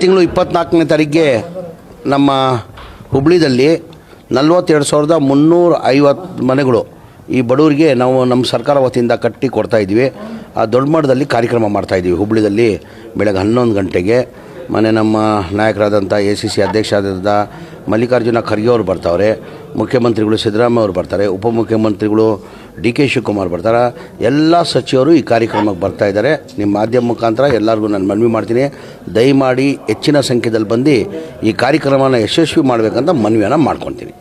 ತಿಂಗಳು 24ನೇ ತಾರೀಕಿಗೆ ನಮ್ಮ ಹುಬ್ಳಿದಲ್ಲಿ 42,350 ಮನೆಗಳು ಈ ಬಡವರಿಗೆ ನಾವು ನಮ್ಮ ಸರ್ಕಾರ ವತಿಯಿಂದ ಕಟ್ಟಿ ಕೊಡ್ತಾ ಇದ್ದೀವಿ. ಆ ದೊಡ್ಡ ಮಟ್ಟದಲ್ಲಿ ಕಾರ್ಯಕ್ರಮ ಮಾಡ್ತಾ ಇದ್ದೀವಿ. ಹುಬ್ಳಿದಲ್ಲಿ ಬೆಳಗ್ಗೆ 11 ಗಂಟೆಗೆ ಮನೆ ನಮ್ಮ ನಾಯಕರಾದಂಥ ACC ಅಧ್ಯಕ್ಷರಾದ ಮಲ್ಲಿಕಾರ್ಜುನ ಖರ್ಗೆ ಅವರು ಬರ್ತಾವ್ರೆ, ಮುಖ್ಯಮಂತ್ರಿಗಳು ಸಿದ್ದರಾಮಯ್ಯ ಅವರು ಬರ್ತಾರೆ, ಉಪಮುಖ್ಯಮಂತ್ರಿಗಳು DK ಶಿವಕುಮಾರ್ ಬರ್ತಾರೆ, ಎಲ್ಲ ಸಚಿವರು ಈ ಕಾರ್ಯಕ್ರಮಕ್ಕೆ ಬರ್ತಾ ಇದ್ದಾರೆ. ನಿಮ್ಮ ಮಾಧ್ಯಮ ಮುಖಾಂತರ ಎಲ್ಲರಿಗೂ ನಾನು ಮನವಿ ಮಾಡ್ತೀನಿ, ದಯಮಾಡಿ ಹೆಚ್ಚಿನ ಸಂಖ್ಯೆಯಲ್ಲಿ ಬಂದು ಈ ಕಾರ್ಯಕ್ರಮನ ಯಶಸ್ವಿ ಮಾಡಬೇಕಂತ ಮನವಿಯನ್ನು ಮಾಡ್ಕೊತೀನಿ.